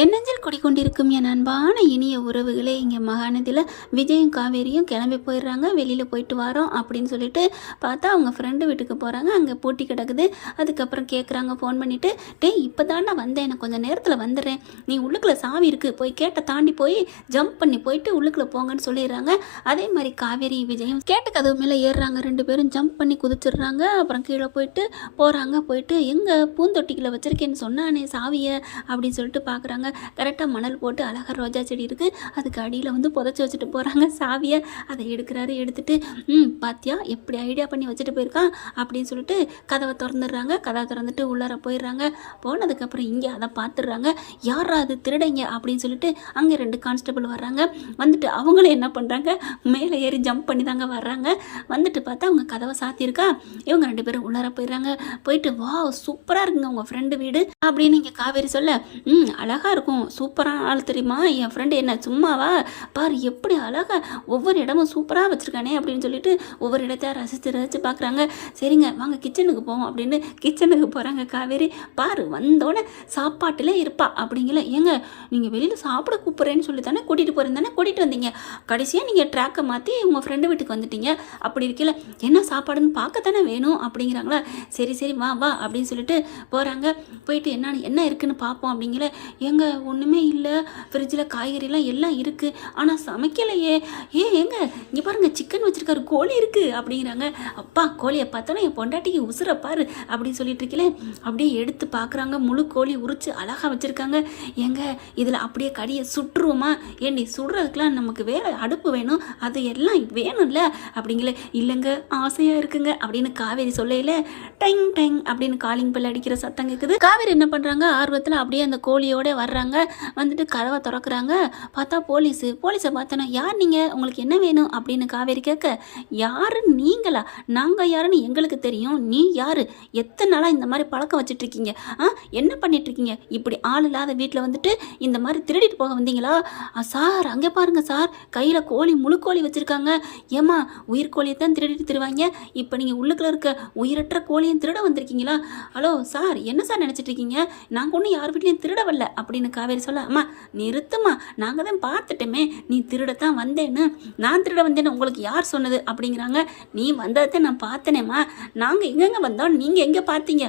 எண்ணஞ்சல் குடிக்கொண்டிருக்கும் என் அன்பான இனிய உறவுகளே, இங்கே மகாநதியில் விஜயும் காவேரியும் கிளம்பி போயிடுறாங்க. வெளியில் போயிட்டு வரோம் அப்படின்னு சொல்லிட்டு பார்த்தா அவங்க ஃப்ரெண்டு வீட்டுக்கு போகிறாங்க. அங்கே பூட்டி கிடக்குது. அதுக்கப்புறம் கேட்குறாங்க ஃபோன் பண்ணிவிட்டு, டேய் இப்போ தாண்டா வந்தேன், எனக்கு கொஞ்சம் நேரத்தில் வந்துடுறேன், நீ உள்ளுக்குள்ளே சாவி இருக்குது, போய் கேட்ட தாண்டி போய் ஜம்ப் பண்ணி போயிட்டு உள்ளுக்குள்ளே போங்கன்னு சொல்லிடுறாங்க. அதே மாதிரி காவேரி விஜயும் கேட்ட கதவு மேலே ஏறுறாங்க. ரெண்டு பேரும் ஜம்ப் பண்ணி குதிச்சிடுறாங்க. அப்புறம் கீழே போயிட்டு போயிட்டு எங்கே பூந்தொட்டிக்கில் வச்சுருக்கேன்னு சொன்னானே சாவியை அப்படின்னு சொல்லிட்டு பார்க்குறாங்க. கரெக்டாக மணல் போட்டு அழகாக ரோஜா செடி இருக்குது, அதுக்கு அடியில் வந்து புதைச்சி வச்சுட்டு போகிறாங்க சாவியை. அதை எடுக்கிறாரு. எடுத்துட்டு பாத்தியா எப்படி ஐடியா பண்ணி வச்சுட்டு போயிருக்கான் அப்படின்னு சொல்லிட்டு கதவை திறந்துடுறாங்க. கதவை திறந்துட்டு உள்ளார போயிடுறாங்க. போனதுக்கப்புறம் இங்கே அதை பார்த்துடுறாங்க. யாரா அது திருடைங்க அப்படின்னு சொல்லிட்டு அங்கே 2 கான்ஸ்டபிள் வர்றாங்க. வந்துட்டு அவங்களும் என்ன பண்ணுறாங்க, மேலே ஏறி ஜம்ப் பண்ணி தாங்க வர்றாங்க. வந்துட்டு பார்த்தா அவங்க கதவை சாத்தியிருக்கா. இவங்க 2 பேரும் உள்ளார போயிடுறாங்க. போயிட்டு வா சூப்பராக இருக்குங்க உங்கள் ஃப்ரெண்டு வீடு அப்படின்னு இங்கே காவேரி சொல்ல, அழகாக இருக்கும், சூப்பரான ஆள் தெரியுமா என் ஃப்ரெண்டு, என்ன சும்மாவா பாரு எப்படி அழகாக ஒவ்வொரு இடமும் சூப்பராக வச்சுருக்கானே அப்படின்னு சொல்லிட்டு ஒவ்வொரு இடத்தையும் ரசித்து பார்க்குறாங்க. சரிங்க வாங்க கிச்சனுக்கு போவோம் அப்படின்னு கிச்சனுக்கு போகிறாங்க. காவேரி பாரு வந்தோடனே சாப்பாட்டில் இருப்பா அப்படிங்கல. ஏங்க நீங்கள் வெளியில் சாப்பிட கூப்பிட்றேன்னு சொல்லி தானே கூட்டிகிட்டு போகிறேன் தானே கூட்டிகிட்டு வந்தீங்க, கடைசியாக நீங்கள் ட்ராக்கை மாற்றி உங்கள் ஃப்ரெண்டு வீட்டுக்கு வந்துட்டீங்க, அப்படி இருக்கல என்ன சாப்பாடுன்னு பார்க்க தானே வேணும் அப்படிங்கிறாங்களா. சரி சரி வா வா அப்படின்னு சொல்லிட்டு போகிறாங்க. போயிட்டு என்ன இருக்குன்னு பார்ப்போம் அப்படிங்கல. ஏங்க ஒன்றுமே இல்லை, ஃப்ரிட்ஜில் காய்கறிலாம் எல்லாம் இருக்குது, ஆனால் சமைக்கலையே. ஏங்க இங்கே பாருங்கள் சிக்கன் வச்சுருக்காரு, கோழி இருக்குது அப்படிங்கிறாங்க. அப்பா கோழியை பார்த்தோன்னா என் பொண்டாட்டிக்கு உசுரை பாரு அப்படின்னு சொல்லிட்டு இருக்கல. அப்படியே எடுத்து பார்க்குறாங்க. முழு கோழி உரிச்சு அழகாக வச்சுருக்காங்க. ஏங்க இதில் அப்படியே கடியை சுட்டுருவோமா, ஏண்டி சுடுறதுக்கெலாம் நமக்கு வேறு அடுப்பு வேணும், அது எல்லாம் வேணும்ல அப்படிங்கல. இல்லைங்க ஆசையாக இருக்குங்க அப்படின்னு காவேரி சொல்லையில் டைங் டைங் அப்படின்னு காலிங் பெல் அடிக்கிற சத்தம் கேட்குது. காவேரி என்ன பண்ணுறாங்க, ஆர்வத்தில் அப்படியே அந்த கோழியோட வர்றாங்க. வந்துட்டு கதவை திறக்கிறாங்க. பார்த்தா போலீஸை பார்த்தோன்னா, யார் நீங்கள், உங்களுக்கு என்ன வேணும் அப்படின்னு காவேரி கேட்க, யாரு நீங்களா, நாங்கள் யாருன்னு எங்களுக்கு தெரியும், நீ யார், எத்தனை நாளாக இந்த மாதிரி பழக்கம் வச்சுட்ருக்கீங்க, என்ன பண்ணிட்டுருக்கீங்க, இப்படி ஆள் இல்லாத வீட்டில் வந்துட்டு இந்த மாதிரி திருடிட்டு போக வந்தீங்களா. சார் அங்கே பாருங்கள் சார், கையில் முழு கோழி வச்சுருக்காங்க. ஏமா உயிர் தான் திருடிட்டு திருவாங்க, இப்போ நீங்கள் உள்ளுக்குள்ள இருக்க உயிரற்ற கோழியும் திருட வந்திருக்கீங்களா. ஹலோ சார் என்ன சார் நினச்சிட்டு இருக்கீங்க, நாங்கள் ஒன்றும் யார் வீட்லையும் திருட வரல அப்படின்னு காவேரி சொல்ல. அம்மா நிறுத்துமா, நாங்கள் தான் பார்த்துட்டோமே நீ திருடத்தான் வந்தேன்னு, நான் திருட வந்தேன்னு உங்களுக்கு யார் சொன்னது அப்படிங்கிறாங்க. நீ வந்ததை நான் பார்த்தனேம்மா, நாங்கள் எங்கெங்கே வந்தோம் நீங்கள் எங்கே பார்த்தீங்க,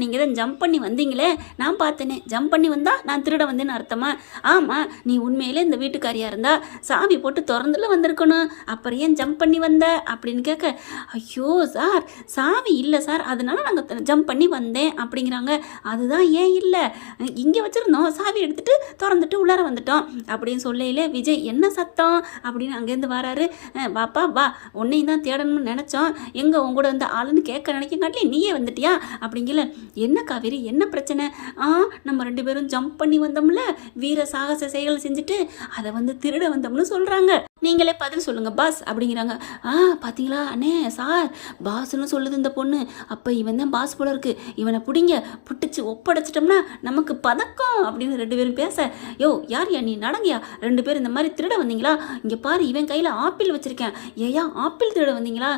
நீங்கள் தான் ஜம்ப் பண்ணி வந்தீங்களே நான் பார்த்தேனே, ஜம்ப் பண்ணி வந்தால் நான் திருட வந்தேன்னு அர்த்தமா. ஆமாம் நீ உண்மையிலே இந்த வீட்டுக்காரியாக இருந்தா சாவி போட்டு திறந்துல வந்திருக்கணும், அப்புறம் ஏன் ஜம்ப் பண்ணி வந்த அப்படின்னு கேட்க, ஐயோ சார் சாவி இல்லை சார் அதனால நாங்கள் ஜம்ப் பண்ணி வந்தேன் அப்படிங்கிறாங்க. அதுதான் ஏன் இல்லை, இங்கே வச்சுருந்தோம் சாவி எடுத்துகிட்டு திறந்துட்டு உள்ளார வந்துட்டோம் அப்படின்னு சொல்லையிலே விஜய் என்ன சத்தம் அப்படின்னு அங்கேருந்து வராரு. வாப்பா வா, உன்னையும் தான் தேடணும்னு நினச்சோம், எங்கே உங்களோட வந்து ஆளுன்னு கேட்க நினைக்கங்காட்டிலே நீயே வந்துட்டியா அப்படிங்கல. என்ன காவேரி என்ன பிரச்சனை, நம்ம 2 பேரும் ஜம்ப் பண்ணி வந்தோம்ல, வீர சாகச செயல் செஞ்சுட்டு அதை வந்து திருட வந்தோம்னு சொல்கிறாங்க, நீங்களே பதில் சொல்லுங்க பாஸ் அப்படிங்கிறாங்க. பார்த்தீங்களா அண்ணே சார் பாஸ்ன்னு சொல்லுது இந்த பொண்ணு, அப்போ இவன் தான் பாஸ் போல இருக்கு, இவனை பிடிங்க புட்டிச்சு ஒப்படைச்சிட்டோம்னா நமக்கு பதக்கம் அப்படின்னு 2 பேரும் பேச, யோ யார் நீ நடங்கயா, 2 பேரும் இந்த மாதிரி திருட வந்தீங்களா, இங்கே பாரு இவன் கையில் ஆப்பிள் வச்சுருக்கேன், ஏயா ஆப்பிள் திருட வந்தீங்களா.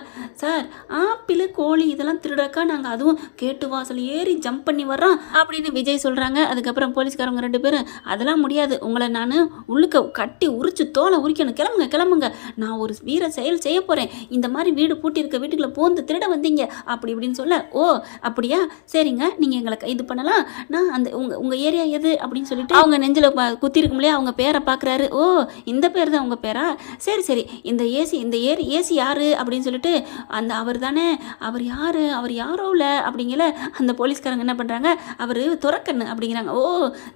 சார் ஆப்பிள் கோழி இதெல்லாம் திருடக்கா நாங்கள் அதுவும் கேட்டு வாசல் ஏறி ஜம்ப் பண்ணி வர்றோம் அப்படின்னு விஜய் சொல்கிறாங்க. அதுக்கப்புறம் போலீஸ்காரங்க 2 பேரும், அதெல்லாம் முடியாது, உங்களை நான் உள்ளுக்க கட்டி உரிச்சு தோலை உரிக்கணும், கிளம்புங்க நான் ஒரு வீர செயல் செய்ய போகிறேன், இந்த மாதிரி வீடு பூட்டி இருக்க வீட்டுக்குள்ள போந்து திருட வந்தீங்க அப்படி இப்படின்னு சொல்ல, ஓ அப்படியா சரிங்க நீங்கள் எங்களை கைது பண்ணலாம், நான் அந்த உங்கள் ஏரியா எது அப்படின்னு சொல்லிட்டு அவங்க நெஞ்சில் குத்தி இருக்கும்லையே அவங்க பேரை பார்க்குறாரு. ஓ இந்த பேர் தான் உங்கள் பேரா, சரி இந்த ஏசி யார் அப்படின்னு சொல்லிட்டு, அந்த அவர் தானே, அவர் யார், அவர் யாரோ இல்லை அப்படிங்கல. அந்த போலீஸ்காரங்க என்ன பண்ணுறாங்க, அவர் துறக்கண்ணு அப்படிங்கிறாங்க. ஓ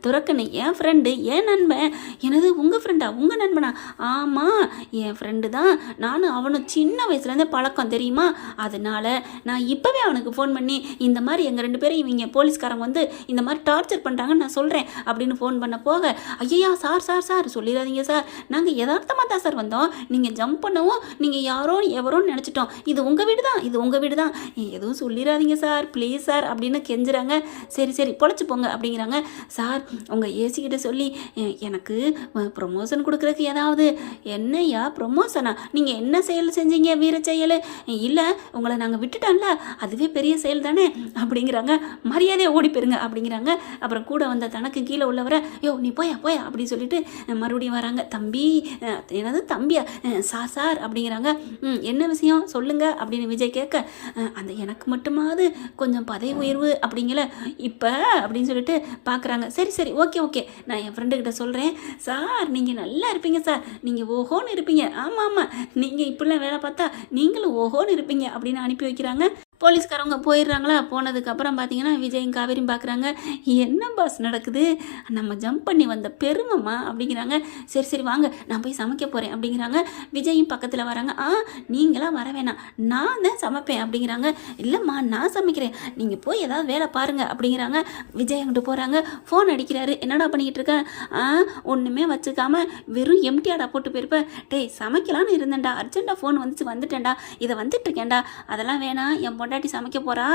துறக்கண்ணு என் ஃப்ரெண்டு என் நண்பன், எனது உங்கள் ஃப்ரெண்டா உங்கள் நண்பனா, ஆமாம் என் ஃப்ரெண்டு தான், நானும் அவனும் சின்ன வயசுலேருந்தே பழக்கம் தெரியுமா, அதனால நான் இப்போவே அவனுக்கு ஃபோன் பண்ணி இந்த மாதிரி எங்கள் 2 பேரும் இவங்க போலீஸ்காரங்க வந்து இந்த மாதிரி டார்ச்சர் பண்ணுறாங்கன்னு நான் சொல்கிறேன் அப்படின்னு ஃபோன் பண்ண போக, ஐயா சார் சொல்லிடாதீங்க சார், நாங்கள் யதார்த்தமாக தான் சார் வந்தோம், நீங்கள் ஜம்ப் பண்ணவும் நீங்கள் எவரோன்னு நினச்சிட்டோம், இது உங்கள் வீடு தான் எதுவும் சொல்லிடாதீங்க சார் ப்ளீஸ் சார் அப்படின்னு கெஞ்சுறாங்க. சரி பொழைச்சி போங்க அப்படிங்கிறாங்க. சார் உங்கள் ஏசிக்கிட்ட சொல்லி எனக்கு ப்ரொமோஷன் கொடுக்குறதுக்கு ஏதாவது என்ன என்னையா ப்ரொமோஷனா? நீங்கள் என்ன செயல் செஞ்சீங்க? வீர செயல் இல்லை, உங்களை நாங்கள் விட்டுட்டோம்ல, அதுவே பெரிய செயல் தானே அப்படிங்கிறாங்க. மரியாதையை ஓடி போயிருங்க அப்படிங்கிறாங்க. அப்புறம் கூட வந்த தனக்கு கீழே உள்ளவரை, யோ நீ போயா போயா அப்படின்னு சொல்லிட்டு மறுபடியும் வராங்க. தம்பி, என்னது தம்பியா? சார் அப்படிங்கிறாங்க. என்ன விஷயம் சொல்லுங்க அப்படின்னு விஜய் கேட்க, அந்த எனக்கு மட்டுமாவது கொஞ்சம் பதவி உயர்வு அப்படிங்கல இப்போ அப்படின்னு சொல்லிட்டு பார்க்குறாங்க. சரி சரி, ஓகே ஓகே, நான் என் ஃப்ரெண்டுக்கிட்ட சொல்கிறேன். சார் நீங்கள் நல்லா இருப்பீங்க சார், நீங்கள் ஓஹோன்னு இருப்பீங்க. ஆமாம் ஆமாம், நீங்கள் இப்படிலாம் வேலை பார்த்தா நீங்களும் ஓஹோன்னு இருப்பீங்க அப்படின்னு அனுப்பி வைக்கிறாங்க. போலீஸ்காரவங்க போயிடுறாங்களா. போனதுக்கப்புறம் பார்த்தீங்கன்னா விஜயும் காவேரியும் பார்க்குறாங்க. என்ன பாஸ் நடக்குது? நம்ம ஜம்ப் பண்ணி வந்த பெருமைம்மா அப்படிங்கிறாங்க. சரி சரி வாங்க, நான் போய் சமைக்க போகிறேன் அப்படிங்கிறாங்க. விஜயும் பக்கத்தில் வராங்க. நீங்களாம் வர வேணாம், நான் தான் சமைப்பேன் அப்படிங்கிறாங்க. இல்லைம்மா நான் சமைக்கிறேன், நீங்கள் போய் ஏதாவது வேலை பாருங்கள் அப்படிங்கிறாங்க. விஜய் அங்கிட்டு போகிறாங்க. ஃபோன் அடிக்கிறாரு. என்னடா பண்ணிக்கிட்டு இருக்க? ஒன்றுமே வச்சுக்காம வெறும் எம்டியாடா போட்டு போயிருப்பேன். டேய் சமைக்கலான்னு இருந்தேன்டா, அர்ஜென்ட்டாக ஃபோன் வந்துட்டேன்டா, இதை வந்துட்டுருக்கேன்டா. அதெல்லாம் வேணாம், என் பொண்டாட்டி சமைக்க போகிறா,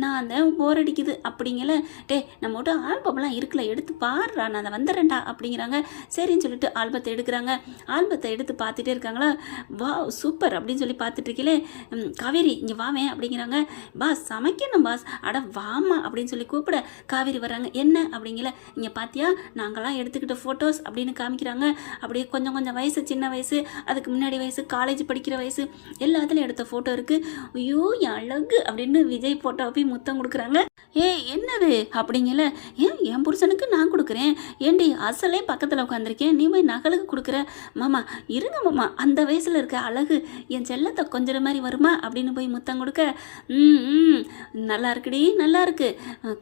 நான் அந்த போர் அடிக்குது அப்படிங்கல. டே நம்ம விட்டு ஆல்பம்லாம் இருக்குல்ல, எடுத்து பாடுறா, நான் அதை வந்துடுறேன்டா அப்படிங்கிறாங்க. சரின்னு சொல்லிட்டு ஆல்பத்தை எடுக்கிறாங்க. ஆல்பத்தை எடுத்து பார்த்துட்டே இருக்காங்களா. வா சூப்பர் அப்படின்னு சொல்லி பார்த்துட்டு இருக்கீங்களே. காவேரி இங்கே வாவேன் அப்படிங்கிறாங்க. பாஸ் சமைக்கணும் பாஸ், அட வாமா அப்படின்னு சொல்லி கூப்பிட காவேரி வராங்க. என்ன அப்படிங்கல, இங்கே பார்த்தியா நாங்களாம் எடுத்துக்கிட்ட ஃபோட்டோஸ் அப்படின்னு காமிக்கிறாங்க. அப்படியே கொஞ்சம் கொஞ்சம் வயசு, சின்ன வயசு, அதுக்கு முன்னாடி வயசு, காலேஜ் படிக்கிற வயசு, எல்லாத்துலேயும் எடுத்த ஃபோட்டோ இருக்குது. ஐயோ என் அழகு அப்படின்னு விஜய் ஃபோட்டோவை போய் முத்தம் கொடுக்குறாங்க. என்னது அப்படிங்கல. என் புருஷனுக்கு நான் கொடுக்குறேன், ஏண்டி அசலே பக்கத்தில் உட்காந்துருக்கேன், நீ போய் நகலுக்கு கொடுக்குற? மாமா இருங்க மாமா, அந்த வயசில் இருக்க அழகு என் செல்லத்தை கொஞ்சம் மாதிரி வருமா அப்படின்னு போய் முத்தம் கொடுக்க, நல்லா இருக்குடி, நல்லா இருக்கு,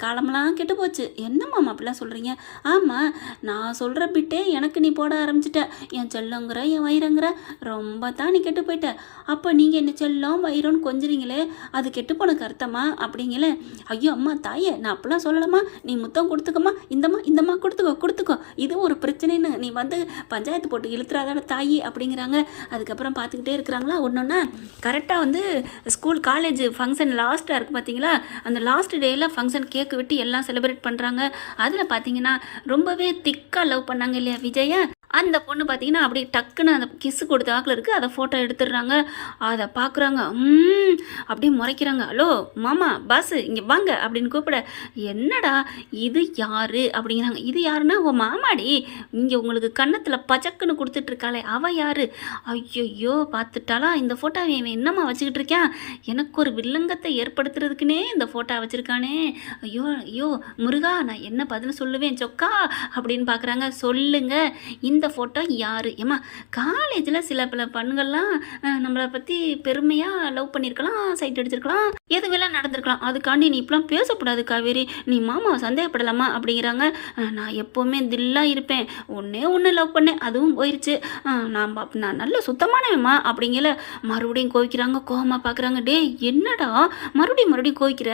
காலமெல்லாம் கெட்டு போச்சு. என்ன மாமா அப்படிலாம் சொல்கிறீங்க? ஆமாம், நான் சொல்கிற பிட்டே எனக்கு நீ போட ஆரம்பிச்சிட்ட. என் செல்லங்கிற என் வயிறங்கிற, ரொம்ப தான் நீ கெட்டு போயிட்ட. அப்போ நீங்கள் என்ன செல்லம் வயிறோன்னு கொஞ்சிறீங்களே, அது கெட்டு போனக்கு அர்த்தமா அப்படிங்கல. ஐயோ அம்மா தாயே, நான் அப்படிலாம் சொல்லலாமா? நீ முத்தம் கொடுத்துக்கம்மா, இந்தம்மா கொடுத்துக்கோ, இது ஒரு பிரச்சனைன்னு நீ வந்து பஞ்சாயத்து போட்டு இழுத்துறாதான தாயி அப்படிங்கிறாங்க. அதுக்கப்புறம் பார்த்துக்கிட்டே இருக்கிறாங்களா. ஒன்றொன்னா கரெக்டாக வந்து ஸ்கூல் காலேஜ் ஃபங்க்ஷன் லாஸ்ட்டாக இருக்குது பார்த்தீங்களா. அந்த லாஸ்ட் டேயில் ஃபங்க்ஷன் கேக்கு வெட்டி எல்லாம் செலிப்ரேட் பண்ணுறாங்க. அதில் பார்த்தீங்கன்னா ரொம்பவே திக்காக லவ் பண்ணாங்க இல்லையா விஜயை. அந்த பொண்ணு பார்த்தீங்கன்னா அப்படியே டக்குன்னு அந்த கிஸ்ஸு கொடுத்த வாக்கில் இருக்குது. அதை ஃபோட்டோ எடுத்துடுறாங்க. அதை பார்க்குறாங்க. அப்படியே முறைக்கிறாங்க. ஹலோ மாமா பாஸு இங்கே வாங்க அப்படின்னு கூப்பிட, என்னடா இது யார் அப்படிங்கிறாங்க. இது யாருன்னா உன் மாமாடி, இங்கே உங்களுக்கு கன்னத்தில் பச்சக்குன்னு கொடுத்துட்ருக்காளே அவள் யார்? ஐயோ பார்த்துட்டாலா இந்த ஃபோட்டோவை இவன் என்னம்மா வச்சுக்கிட்டு இருக்கான், எனக்கு ஒரு வில்லங்கத்தை ஏற்படுத்துறதுக்குன்னே இந்த ஃபோட்டோ வச்சுருக்கானே. ஐயோ முருகா, நான் என்ன பதில் சொல்லுவேன் சொக்கா அப்படின்னு பார்க்குறாங்க. சொல்லுங்க, இந்த ஃபோட்டோ யார்? ஏம்மா காலேஜில் சில பல பெண்கள்லாம் நம்மளை பற்றி பெருமையாக லவ் பண்ணியிருக்கலாம், சைட் அடிச்சிருக்கலாம், எதுவெல்லாம் நடந்திருக்கலாம். அதுக்காண்டி நீ இப்பெல்லாம் பேசக்கூடாது காவேரி, நீ மாமாவை சந்தேகப்படலாமா அப்படிங்கிறாங்க. நான் எப்போவுமே தில்லாக இருப்பேன், ஒன்று லவ் பண்ணேன், அதுவும் போயிடுச்சு, நான் நல்ல சுத்தமானவேம்மா அப்படிங்கல. மறுபடியும் கோவிக்கிறாங்க. கோவமாக பார்க்குறாங்க. டே என்னடா மறுபடியும் கோவிக்கிற?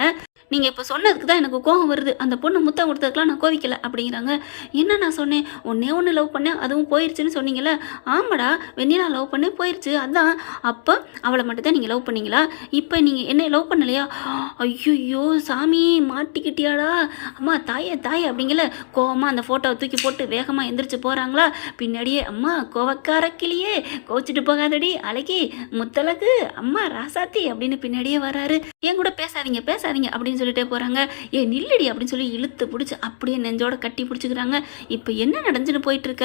நீங்கள் இப்போ சொன்னதுக்கு தான் எனக்கு கோவம் வருது, அந்த பொண்ணு முத்தம் கொடுத்ததுக்கெலாம் நான் கோவிக்கலை அப்படிங்கிறாங்க. என்ன நான் சொன்னேன்? ஒன்று லவ் பண்ணேன், அதுவும் போயிடுச்சுன்னு சொன்னீங்களே. ஆமாடா வெண்ணிலா லவ் பண்ணேன், போயிடுச்சு, அதான். அப்போ அவளை மட்டும் தான் நீங்கள் லவ் பண்ணீங்களா? இப்போ நீங்கள் என்ன லவ் பண்ணலையா? ஐயோ சாமி மாட்டிக்கிட்டியாடா, அம்மா தாயே அப்படிங்கல. கோவமாக அந்த ஃபோட்டோவை தூக்கி போட்டு வேகமாக எந்திரிச்சு போகிறாங்களா. பின்னாடியே அம்மா கோவக்கார கிளியே, கோச்சிட்டு போகாதடி அழகி முத்தலகு, அம்மா ராசாத்தி அப்படின்னு பின்னாடியே வராரு. என் கூட பேசாதீங்க அப்படின்னு சொல்லிட்டே போகிறாங்க. நில்லடி அப்படின்னு சொல்லி இழுத்து பிடிச்சி அப்படியே நெஞ்சோட கட்டி பிடிச்சிக்கிறாங்க. இப்போ என்ன நடந்துன்னு போயிட்டுருக்க?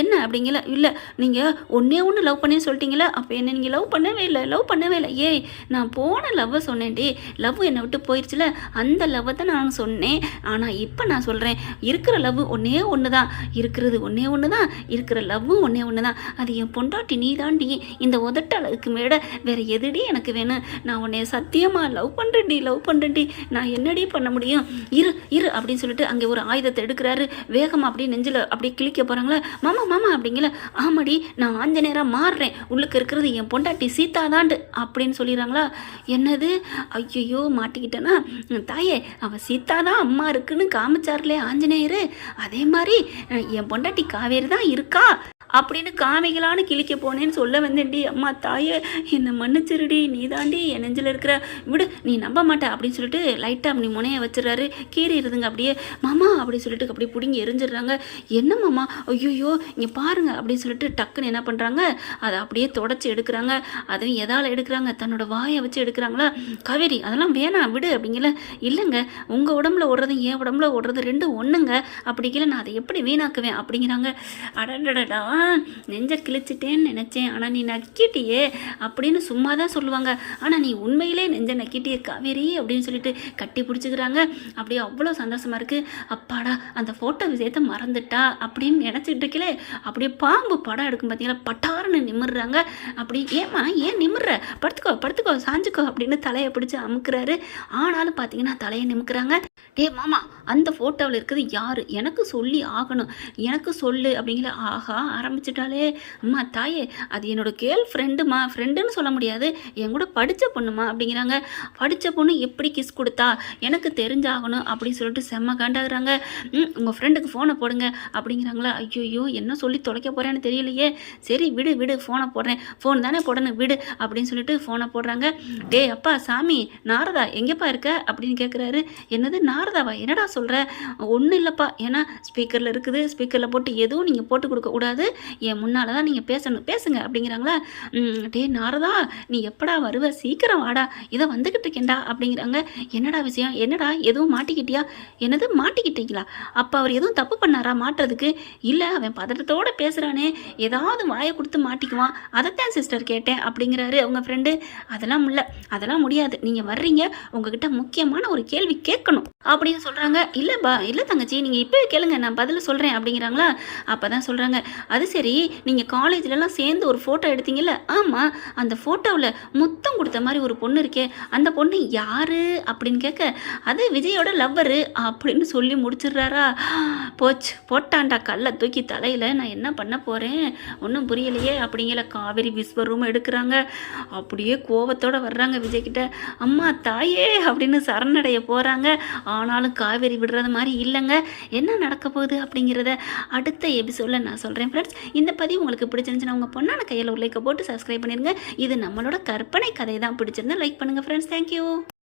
என்ன அப்படிங்கல. இல்லை நீங்கள் ஒன்று லவ் பண்ணேன்னு சொல்லிட்டீங்களா, அப்போ என்ன நீங்கள் லவ் பண்ணவே இல்லை. ஏய் நான் போன லவ்வை சொன்னேன்டி, லவ் என்னை விட்டு போயிடுச்சுல, அந்த லவ்வை தான் நான் சொன்னேன். ஆனால் இப்போ நான் சொல்கிறேன், இருக்கிற லவ் ஒன்று தான், இருக்கிறது ஒன்று தான், இருக்கிற லவ்வும் ஒன்று தான். அது என் பொண்டாட்டி நீ தாண்டி, இந்த உதட்டளவுக்கு மேட வேறு எதுடி எனக்கு வேணும்? நான் உன்னை சத்தியமாக லவ் பண்ணுறேன்டி, நான் என்னடி பண்ண முடியும்? இரு அப்படின்னு சொல்லிட்டு அங்கே ஒரு ஆயுதத்தை எடுக்கிறாரு. வேகமாக அப்படியே நெஞ்சில் அப்படியே கிழிக்க போகிறாங்களா. மாமா அப்படிங்கல. ஆமாடி நான் ஆஞ்சநேயராக மாறுறேன், உள்ளுக்கு இருக்கிறது என் பொண்டாட்டி சீதா தாண்டு அப்படின்னு சொல்லிடுறாங்களா. என்னது? ஐயோ மாட்டிக்கிட்டேன்னா, தாயே அவள் சீதா தான் அம்மா இருக்குன்னு காமிச்சார்லே ஆஞ்சநேயர், அதே மாதிரி என் பொண்டாட்டி காவேரி தான் இருக்கா அப்படின்னு காமிகளான்னு கிழிக்க போனேன்னு சொல்ல வந்தேன்டி. அம்மா தாயே என்னை மன்னிச்சிருடி, நீ தாண்டி என் நெஞ்சில் இருக்கிற, விடு நீ நம்ப மாட்டே அப்படின்னு சொல்லிட்டு லைட்டாக அப்படி முனையை வச்சிடறாரு. கீறி இருதுங்க அப்படியே. மாமா அப்படின்னு சொல்லிட்டு அப்படி பிடிங்கி எரிஞ்சிடுறாங்க. என்ன மாமா, ஐயோ இங்கே பாருங்க அப்படின்னு சொல்லிட்டு டக்குன்னு என்ன பண்ணுறாங்க, அதை அப்படியே தொடச்சி எடுக்கிறாங்க. அதையும் எதால் எடுக்கிறாங்க, தன்னோட வாயை வச்சு எடுக்கிறாங்களா. காவேரி அதெல்லாம் வேணாம் விடு அப்படிங்கல. இல்லைங்க உங்கள் உடம்புல ஓடுறது என் உடம்புல ஓடுறது ரெண்டும் ஒன்றுங்க, அப்படிங்கல நான் அதை எப்படி வீணாக்குவேன் அப்படிங்கிறாங்க. அடடடா நெஞ்ச கிழிச்சிட்டேன்னு நினச்சேன், ஆனால் நீ நக்கிட்டியே அப்படின்னு சும்மா தான் சொல்லுவாங்க. ஆனால் நீ உண்மையிலே நெஞ்ச நக்கிட்டியே காவேரி அப்படின்னு சொல்லிட்டு கட்டி பிடிச்சிக்கிறாங்க. அப்படியே அவ்வளோ சந்தோஷமாக இருக்குது. அப்பாடா அந்த ஃபோட்டோ விஷயத்தை மறந்துட்டா அப்படின்னு நினச்சிட்டு இருக்கலே, அப்படியே பாம்பு படம் எடுக்கும் பார்த்தீங்களா, பட்டாருன்னு நிமிர்றாங்க. அப்படி ஏம்மா ஏன் நிமிர்ற, படுத்துக்கோ படுத்துக்கோ சாஞ்சுக்கோ அப்படின்னு தலையை பிடிச்சி அமுக்குறாரு. ஆனாலும் பார்த்தீங்கன்னா தலையை நிமுக்குறாங்க. டே மாமா அந்த ஃபோட்டோவில் இருக்குது யார், எனக்கு சொல்லி ஆகணும், எனக்கு சொல்லு அப்படிங்கிற. ஆஹா ஆரம்பிச்சிட்டாலே. அம்மா தாயே அது என்னோட கேர்ள் ஃப்ரெண்டுமா, ஃப்ரெண்டுன்னு சொல்ல முடியாது, என் கூட படித்த பொண்ணுமா அப்படிங்கிறாங்க. படித்த பொண்ணு எப்படி கிஸ் கொடுத்தா எனக்கு தெரிஞ்சாகணும் அப்படின்னு சொல்லிட்டு செம்ம காண்டாகிறாங்க. உங்கள் ஃப்ரெண்டுக்கு ஃபோனை போடுங்க அப்படிங்கிறாங்களா. ஐயோ என்ன சொல்லி தொலைக்க போகிறேன்னு தெரியலையே. சரி விடு விடு ஃபோனை போடுறேன், ஃபோன் தானே போடணும் விடு அப்படின்னு சொல்லிட்டு ஃபோனை போடுறாங்க. டே அப்பா சாமி நாரதா எங்கேப்பா இருக்க அப்படின்னு கேட்குறாரு. என்னது நாரதாவா, என்னடா சொல்கிற, ஒன்றும் இல்லைப்பா, ஏன்னா ஸ்பீக்கரில் இருக்குது, ஸ்பீக்கரில் போட்டு எதுவும் நீங்கள் போட்டு கொடுக்கக்கூடாது, என் முன்னால் தான் நீங்கள் பேசணும், பேசுங்க அப்படிங்கிறாங்களா. டே நாரதா நீ எப்படா வருவ, சீக்கிரம் வாடா, இதை வந்துக்கிட்டு இருக்கேன்டா அப்படிங்கிறாங்க. என்னடா விஷயம், என்னடா எதுவும் மாட்டிக்கிட்டியா, என்னது மாட்டிக்கிட்டீங்களா, அப்போ அவர் எதுவும் தப்பு பண்ணாரா மாட்டுறதுக்கு, இல்லை அவன் பதட்டத்தோடு பேசுகிறானே ஏதாவது வாயை கொடுத்து மாட்டிக்குவான், அதைத்தான் சிஸ்டர் கேட்டேன் அப்படிங்கிறாரு அவங்க ஃப்ரெண்டு. அதெல்லாம் இல்லை, அதெல்லாம் முடியாது, நீங்கள் வர்றீங்க உங்ககிட்ட முக்கியமான ஒரு கேள்வி கேட்கணும் அப்படின்னு சொல்கிறாங்க. இல்லைப்பா இல்லை தங்கச்சி நீங்கள் இப்போவே கேளுங்க நான் பதில் சொல்கிறேன் அப்படிங்கிறாங்களா. அப்போ தான் சொல்கிறாங்க, அது சரி நீங்கள் காலேஜ்லலாம் சேர்ந்து ஒரு ஃபோட்டோ எடுத்தீங்கல்ல, ஆமாம் அந்த ஃபோட்டோவில் முத்தம் கொடுத்த மாதிரி ஒரு பொண்ணு இருக்கே, அந்த பொண்ணு யார் அப்படின்னு கேட்க, அது விஜயோட லவ்வரு அப்படின்னு சொல்லி முடிச்சிடுறாரா. போச்சு போட்டாண்டா கல்லை தூக்கி தலையில், நான் என்ன பண்ண போகிறேன் ஒன்றும் புரியலையே அப்படிங்கிற. காவேரி விஸ்வரூம் எடுக்கிறாங்க. அப்படியே கோவத்தோடு வர்றாங்க விஜய்கிட்ட. அம்மா தாயே அப்படின்னு சரணடைய போகிறாங்க. ஆனாலும் காவேரி விடுறது மாதிரி இல்லைங்க. என்ன நடக்க போகுது அப்படிங்கிறத அடுத்த எபிசோடில் நான் சொல்கிறேன் ஃப்ரெண்ட்ஸ். இந்த பதிவு உங்களுக்கு பிடிச்சிருந்துச்சுன்னா உங்கள் பொண்ணான கையில் ஒரு லைக்கை போட்டு சப்ஸ்கிரைப் பண்ணிடுங்க. இது நம்மளோட கற்பனை கதை தான். பிடிச்சிருந்தா லைக் பண்ணுங்கள் ஃப்ரெண்ட்ஸ். தேங்க்யூ.